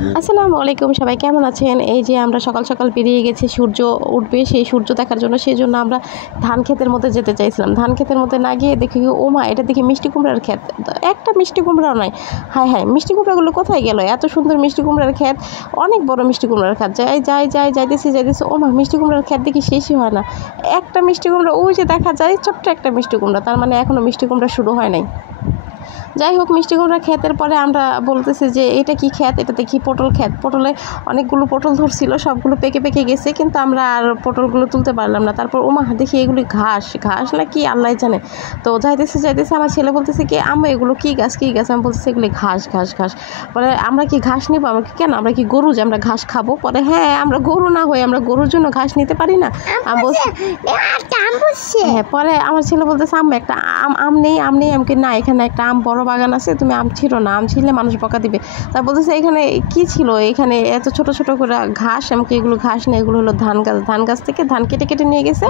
আসসালামু আলাইকুম, সবাই কেমন আছেন? এই যে আমরা সকাল সকাল বেরিয়ে গেছি, সূর্য উঠবে সেই সূর্য দেখার জন্য। সেই জন্য আমরা ধান ক্ষেতের মধ্যে যেতে চাইছিলাম। ধান ক্ষেতের মধ্যে না গিয়ে দেখি ও মা, এটা দেখি মিষ্টি কুমড়ার ক্ষেত। একটা মিষ্টি কুমড়াও নাই। হায় হায়, মিষ্টি কুমড়াগুলো কোথায় গেল? এত সুন্দর মিষ্টি কুমড়ার ক্ষেত, অনেক বড় মিষ্টি কুমড়ার ক্ষেত। যাইতেছি ও মা, মিষ্টি কুমড়ার ক্ষেত দেখি শেষই হয় না। একটা মিষ্টি কুমড়া ওই যে দেখা যায়, ছোট্ট একটা মিষ্টি কুমড়া, তার মানে এখনও মিষ্টি কুমড়া শুরু হয় নাই। যাই হোক, মিষ্টি কুমড়া ক্ষেতের পরে আমরা বলতেছি যে এটা কি ক্ষেত? এটা দেখি পটল ক্ষেত। পটলে অনেকগুলো পটল ধরছিল, সবগুলো পেকে পেকে গেছে, কিন্তু আমরা আর পটলগুলো তুলতে পারলাম না। তারপর ওমা দেখি এগুলি ঘাস ঘাস না কি আল্লাহ জানে। তো যাইতেছে আমার ছেলে বলতেছে কি আম্মা এগুলো কি গাছ কি গাছ? আমি বলতেছি এগুলি ঘাস ঘাস ঘাস। পরে আমরা কি ঘাস নিবো? আমরা কি কেন, আমরা কি গরু যে আমরা ঘাস খাবো? পরে হ্যাঁ, আমরা গরু না হয়ে আমরা গরুর জন্য ঘাস নিতে পারি না। আমি বলছি হ্যাঁ। পরে আমার ছেলে বলতেছে আম্মা একটা আম নেই আমি কি না, এখানে একটা আম বড় বাগান আছে, তুমি আম ছিঁড়ো না, আম ছিঁড়লে মানুষ বকা দিবে। তা বলতেছে এখানে কি ছিল, এখানে এত ছোট ছোট করে ঘাস, আমাকে এগুলো ঘাস নেই, এগুলো হলো ধান গাছ থেকে ধান কেটে কেটে নিয়ে গেছে,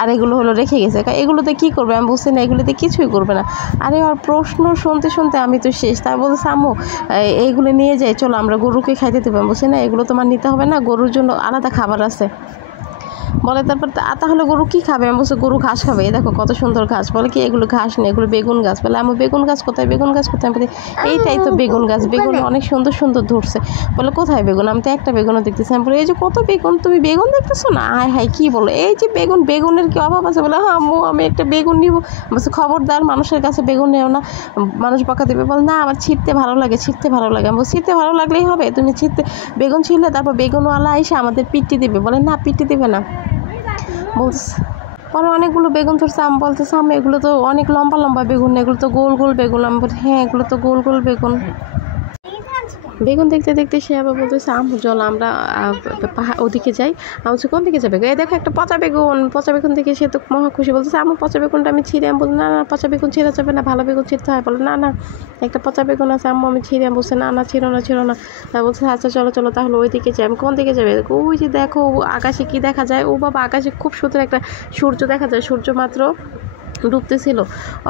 আর এগুলো হলো রেখে গেছে। এগুলোতে কি করবে? আমি বলছি না, এগুলোতে কিছুই করবে না। আরে ওর প্রশ্ন শুনতে শুনতে আমি তো শেষ। তাই বলতেছে আম্মু এইগুলো নিয়ে যাই, চলো আমরা গরুকে খাইতে দেবো। আমি বলছি না, এগুলো তোমার নিতে হবে না, গরুর জন্য আলাদা খাবার আছে। বলে তারপর তাহলে গরু কি খাবে? আমি বলছি গরু ঘাস খাবে, দেখো কত সুন্দর ঘাস। বলে কি এগুলো ঘাস নেই, এগুলো বেগুন গাছ। বলে আমি বেগুন গাছ কোথায়? বেগুন গাছ কোথায়? আমি বলি এইটাই তো বেগুন গাছ, বেগুন অনেক সুন্দর সুন্দর ধরছে। বলে কোথায় বেগুন? আমি তো একটা বেগুনও দেখতেছি। আমি বলি এই যে কত বেগুন, তুমি বেগুন দেখতেছো না? হায় হায় কি বলো, এই যে বেগুন, বেগুনের কি অভাব আছে? বলে হ্যাঁ আম্মু, আমি একটা বেগুন নিবো। বলছে খবরদার মানুষের কাছে বেগুন নেও না, মানুষ বকা দেবে। বলে না, আমার ছিঁড়তে ভালো লাগে, ছিঁড়তে ভালো লাগে। আমি বলছি ছিঁড়তে ভালো লাগলেই হবে? তুমি বেগুন ছিঁড়লে তারপর বেগুনওয়ালা এসে আমাদের পিটি দিবে। বলে না, পিটি দিবে না। বলতেছে পরে অনেকগুলো বেগুন ধরছে। আমি বলতেছে আমি এগুলো তো অনেক লম্বা লম্বা বেগুন, এগুলো তো গোল গোল বেগুন। আমি বলি হ্যাঁ, এগুলো তো গোল গোল বেগুন। বেগুন দেখতে দেখতে সে আবার বলতেছে আম্মু চল আমরা পাহাড় ওদিকে যাই। আমি বলছি কোন দিকে যাবে? এই দেখো একটা পচা বেগুন। পচা বেগুন দেখে সে তো মহা খুশি, বলতেছে আম্মু পচা বেগুনটা আমি ছিঁড়ে। আমি বলি না না, পচা বেগুন ছিঁড়া যাবে না, ভালো বেগুন ছিঁড়তে হয়। বলে না না, একটা পচা বেগুন আছে আম্মু, আমি ছিঁড়ে। আমি বলছি না না, ছিঁড়ো না। তা বলছে আচ্ছা চলো চলো তাহলে ওই দিকে যাই। আমি কোন দিকে যাবে? ওই যে দেখো আকাশে কি দেখা যায়। ও বাবা, আকাশে খুব সুন্দর একটা সূর্য দেখা যায়। সূর্য মাত্র ডুবতেছিল,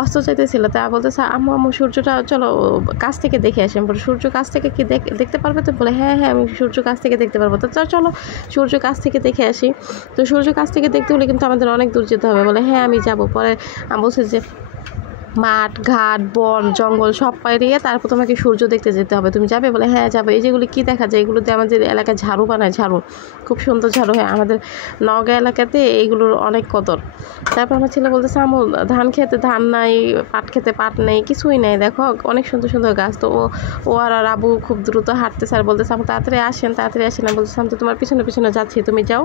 অস্ত চাইতেছিল। তা বলতেছে আম্মু সূর্যটা চলো কাছ থেকে দেখে আসি। আমি বলি সূর্য কাছ থেকে কি দেখতে পারবে তো? বলে হ্যাঁ হ্যাঁ, আমি সূর্য কাছ থেকে দেখতে পারবো। তো চলো সূর্য কাছ থেকে দেখে আসি। তো সূর্য কাছ থেকে দেখতে হলে কিন্তু আমাদের অনেক দূর যেতে হবে। বলে হ্যাঁ আমি যাবো। পরে আমি বলছি যে মাঠ ঘাট বন জঙ্গল সব পেরিয়ে তারপর তোমাকে সূর্য দেখতে যেতে হবে, তুমি যাবে? বলে হ্যাঁ যাবো। এই যেগুলি কী দেখা যায়? এগুলোতে আমাদের এলাকায় ঝাড়ু বানায়, ঝাড়ু খুব সুন্দর ঝাড়ু হয়। আমাদের নওগাঁ এলাকাতে এইগুলোর অনেক কদর। তারপর আমার ছেলে বলতেছে আম্মু ধান খেতে ধান নাই, পাট খেতে পাট নেই, কিছুই নেই, দেখো অনেক সুন্দর সুন্দর গাছ। তো ও আর আবু খুব দ্রুত হাঁটতেছে আর বলতেছে আমি তাড়াতাড়ি আসেন। আমি বলতেছি আমি তো তোমার পিছনে পিছনে যাচ্ছি, তুমি যাও।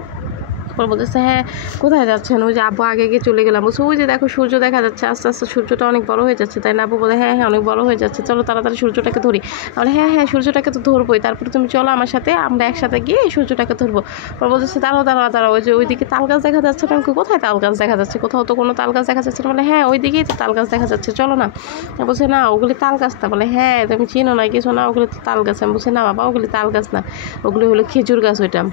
বলতেছে হ্যাঁ কোথায় যাচ্ছেন? ওই যে আব্বু আগে গিয়ে চলে গেলাম। বলছে ওই যে দেখো সূর্য দেখা যাচ্ছে, আস্তে আস্তে সূর্যটা অনেক বড় হয়ে যাচ্ছে, তাই না? আব্বু বলে হ্যাঁ হ্যাঁ অনেক বড় হয়ে যাচ্ছে, চলো তাড়াতাড়ি সূর্যটাকে ধরি। বলে হ্যাঁ হ্যাঁ সূর্যটাকে তো ধরবোই, তারপরে তুমি চলো আমার সাথে, আমরা একসাথে গিয়ে এই সূর্যটাকে ধরবো। বলতেছে দাঁড়াও, ওই যে ওইদিকে তাল গাছ দেখা যাচ্ছে না? কোথায় তাল গাছ দেখা যাচ্ছে? কোথাও তো কোনো তাল গাছ দেখা যাচ্ছে না। বলে হ্যাঁ ওই দিকেই তো তাল গাছ দেখা যাচ্ছে, চলো না। বলছে না ওগুলি তাল গাছ না। বলে হ্যাঁ তুমি চিনো না কিছু না, ওগুলি তো তাল গাছ। আমি বলছি না বাবা, ওগুলি তাল গাছ না, ওগুলি হলো খেজুর গাছ। ওইটা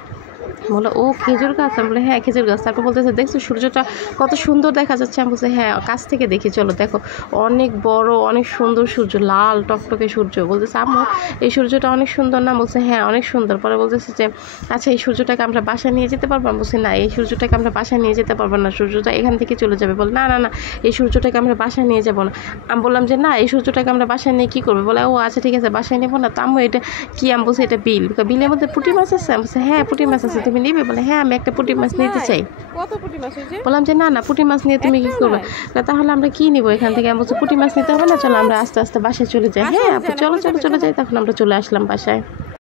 বলে ও খেজুর গাছ? আমি বলে হ্যাঁ খেজুর গাছ। তারপর বলতেছে দেখছো সূর্যটা কত সুন্দর দেখা যাচ্ছে? আমি বলছি হ্যাঁ কাছ থেকে দেখি, চলো দেখো অনেক বড় অনেক সুন্দর সূর্য, লাল টকটকে সূর্য। বলতেছে আম্মু এই সূর্যটা অনেক সুন্দর না? বলছে হ্যাঁ অনেক সুন্দর। পরে বলতেছে যে আচ্ছা এই সূর্যটাকে আমরা বাসায় নিয়ে যেতে পারবো? আমি বলছি না, এই সূর্যটাকে আমরা বাসায় নিয়ে যেতে পারবো না, সূর্যটা এখান থেকে চলে যাবে। বলে না না না, এই সূর্যটাকে আমরা বাসায় নিয়ে যাবো না। আমি বললাম যে না, এই সূর্যটাকে আমরা বাসায় নিয়ে কী করবো? বলে ও আচ্ছা ঠিক আছে বাসায় নেবো না। তো আম্মু এটা কি? আমি বলছি এটা বিলের মধ্যে পুঁটি মাছ আছে। আমি বলছি হ্যাঁ পুঁটি মাছ আছে, তুমি নিবে? বলে হ্যাঁ আমি একটা পুঁটি মাছ নিতে চাই। কত পুঁটি মাছ হয়েছে? বললাম যে না না, পুঁটি মাছ নিয়ে তুমি কি করবে? তাহলে আমরা কি নিবো এখান থেকে? আমি বলছি পুঁটি মাছ নিতে হবে না, চলো আমরা আস্তে আস্তে বাসায় চলে যাই। হ্যাঁ চলো যাই। তখন আমরা চলে আসলাম বাসায়।